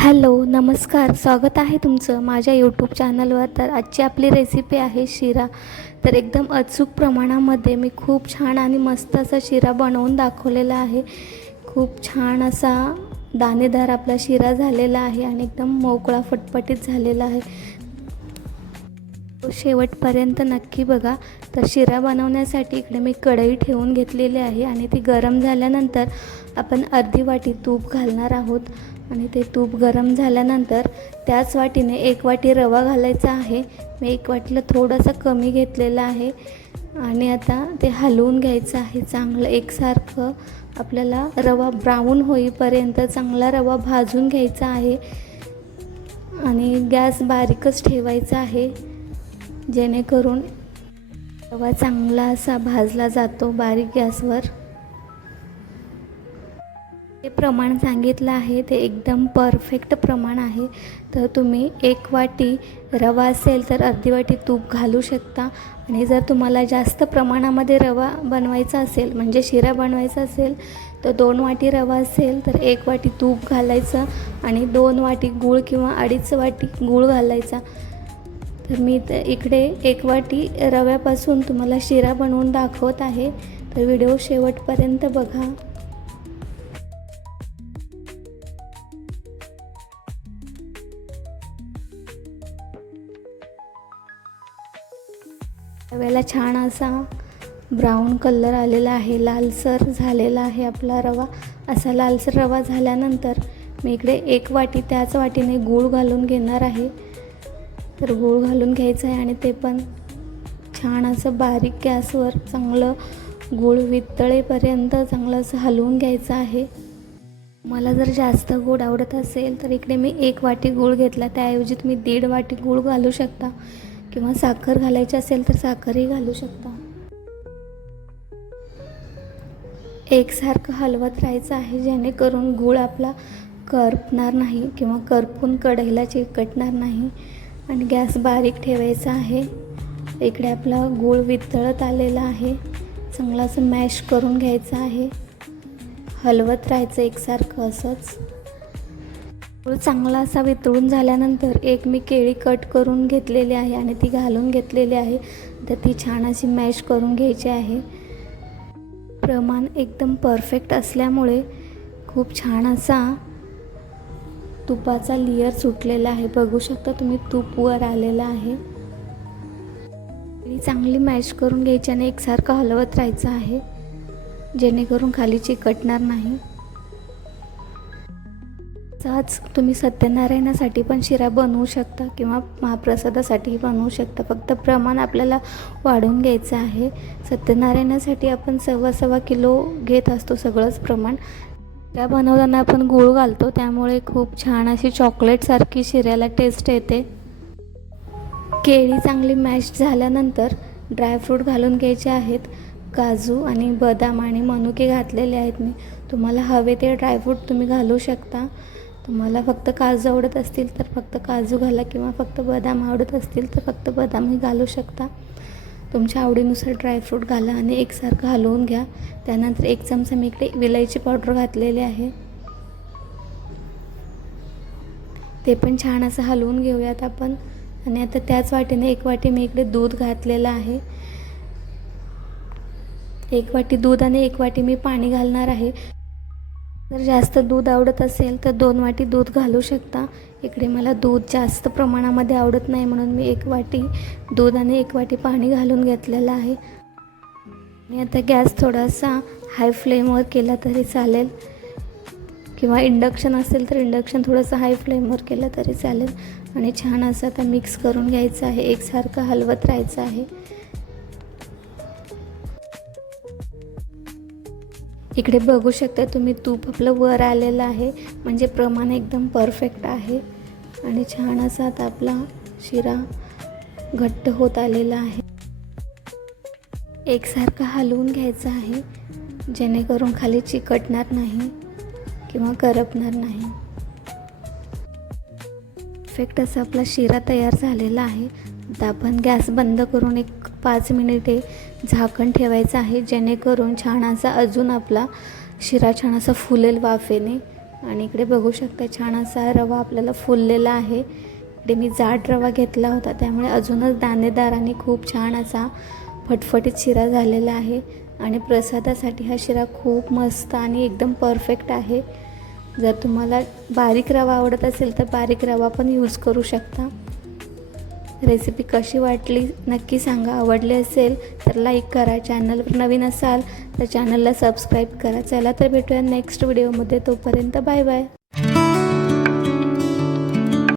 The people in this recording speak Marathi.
हॅलो नमस्कार, स्वागत आहे तुमचं माझ्या यूट्यूब चॅनलवर. तर आजची आपली रेसिपी आहे शिरा. तर एकदम अचूक प्रमाणामध्ये मी खूप छान आणि मस्त असा शिरा बनवून दाखवलेला आहे. खूप छान असा दाणेदार आपला शिरा झालेला आहे आणि एकदम मोकळा फटफटीत झालेला आहे. शेवटपर्यंत नक्की बघा. तर शिरा बनवण्यासाठी इकडे मी कढई ठेवून घेतलेली आहे आणि ती गरम झाल्यानंतर आपण अर्धी वाटी तूप घालणार आहोत. आणि ते तूप गरम झाल्यानंतर त्याच वाटीने 1 वाटी रवा घालायचा आहे. मी 1 वाटीला थोडासा कमी घेतलेला आहे. आणि आता ते हलवून घ्यायचं आहे चांगलं एकसारखं. आपल्याला रवा ब्राऊन होईपर्यंत चांगला रवा भाजून घ्यायचा आहे आणि गॅस बारीकच ठेवायचा आहे, जेणेकरून रवा चांगला असा भाजला जातो बारीक गॅसवर. ते प्रमाण सांगितलं आहे ते एकदम परफेक्ट प्रमाण आहे. तर तुम्ही 1 वाटी रवा असेल तर अर्धी वाटी तूप घालू शकता. आणि जर तुम्हाला जास्त प्रमाणामध्ये रवा बनवायचा असेल, म्हणजे शिरा बनवायचा असेल, तर 2 वाटी रवा असेल तर 1 वाटी तूप घालायचं आणि 2 वाटी गूळ किंवा 2.5 वाटी गूळ घालायचा. तर मी इकडे 1 वाटी रव्यापासून तुम्हाला शिरा बनवून दाखवत आहे. तर व्हिडिओ शेवटपर्यंत बघा. रव्याला छान असा ब्राऊन कलर आलेला आहे, लालसर झालेला आहे आपला रवा. असा लालसर रवा झाल्यानंतर मी इकडे 1 वाटी त्याच वाटीने गूळ घालून घेणार आहे. तर गूळ घालून घ्यायचं आहे आणि ते पण छान असं बारीक गॅसवर चांगलं गूळ वितळेपर्यंत चांगलं असं हलवून घ्यायचं आहे. मला जर जास्त गोड आवडत असेल तर इकडे मी 1 वाटी गूळ घेतला, त्याऐवजी तुम्ही 1.5 वाटी गूळ घालू शकता किंवा साखर घालायची असेल तर साखरही घालू शकता. एकसारखं हलवत राहायचं आहे, जेणेकरून गूळ आपला करपणार नाही किंवा करपून कढईला चिकटणार नाही. आणि गॅस बारीक ठेवायचा आहे. इकडे आपला गूळ वितळत आलेला आहे. चांगलं असं मॅश करून घ्यायचं आहे, हलवत राहायचं एकसारखं असंच. गूळ चांगला असा वितळून झाल्यानंतर एक मी केळी कट करून घेतलेली आहे आणि ती घालून घेतलेली आहे. तर ती छान अशी मॅश करून घ्यायची आहे. प्रमाण एकदम परफेक्ट असल्यामुळे खूप छान असा तुपाचा लेयर सुटलेला आहे. बघू शकता तुम्ही, तूप वर आलेलं आहे. चांगली मॅश करून घ्यायची आणि एकसारखं हलवत राहायचं आहे, जेणेकरून खाली चिकटणार नाही. आज तुम्ही सत्यनारायणासाठी पण शिरा बनवू शकता किंवा महाप्रसादासाठी बनवू शकता. फक्त प्रमाण आपल्याला वाढवून घ्यायचं आहे. सत्यनारायणासाठी आपण 1.25 किलो घेत असतो सगळंच प्रमाण. शिरा बनवताना आपण गूळ घालतो, त्यामुळे खूप छान अशी चॉकलेटसारखी शिऱ्याला टेस्ट येते. केळी चांगली मॅश झाल्यानंतर ड्रायफ्रूट घालून घ्यायचे आहेत. काजू आणि बदाम आणि मनुके घातलेले आहेत मी. तुम्हाला हवे ते ड्रायफ्रूट तुम्ही घालू शकता. तुम्हाला फक्त काजू आवडत असतील तर फक्त काजू घाला किंवा फक्त बदाम आवडत असतील तर फक्त बदामही घालू शकता. तुमच्या आवडीनुसार ड्रायफ्रूट घाला आणि एकसारखं हलवून घ्या. त्यानंतर 1 चमचा मी इकडे विलायची पावडर घातलेली आहे. ते पण छान असं हलवून घेऊयात आपण. आणि आता त्याच वाटीने 1 वाटी मी इकडे दूध घातलेलं आहे. 1 वाटी दूध आणि 1 वाटी मी पाणी घालणार आहे. जर जास्त दूध आवडत असेल तर 2 वाटी दूध घालू शकता. इकडे मला दूध जास्त प्रमाणामध्ये आवडत नाही, म्हणून मी 1 वाटी दूध आणि 1 वाटी पाणी घालून घेतलेलं आहे. आणि आता गॅस थोडासा हाय फ्लेमवर केला तरी चालेल किंवा इंडक्शन असेल तर इंडक्शन थोडंसं हाय फ्लेमवर केलं तरी चालेल. आणि छान असं आता मिक्स करून घ्यायचं आहे, एकसारखं हलवत राहायचं आहे. इकडे बघू शकता तुम्ही, तूप आपलं वर आलेलं आहे, म्हणजे प्रमाण एकदम परफेक्ट आहे. आणि छान असा आता आपला शिरा घट्ट होत आलेला आहे. एकसारखं हलवून घ्यायचं आहे, जेणेकरून खाली चिकटणार नाही किंवा करपणार नाही. परफेक्ट असा आपला शिरा तयार झालेला आहे. आता आपण गॅस बंद करून 5 मिनिटे झाकण ठेवायचं आहे, जेणेकरून छान असा अजून आपला शिरा छान असा फुलेल वाफेने. आणि इकडे बघू शकता छान असा रवा आपल्याला फुललेला आहे. इकडे मी जाड रवा घेतला होता, त्यामुळे अजूनच दाणेदार आणि खूप छान असा फटफटीत शिरा झालेला आहे. आणि प्रसादासाठी हा शिरा खूप मस्त आणि एकदम परफेक्ट आहे. जर तुम्हाला बारीक रवा आवडत असेल तर बारीक रवा पण यूज करू शकता. रेसिपी कशी वाटली नक्की सांगा. आवडली असेल तर लाईक करा. चॅनलवर नवीन असाल तर चॅनलला सबस्क्राईब करा. चला तर भेटूया नेक्स्ट व्हिडिओमध्ये. तोपर्यंत बाय बाय.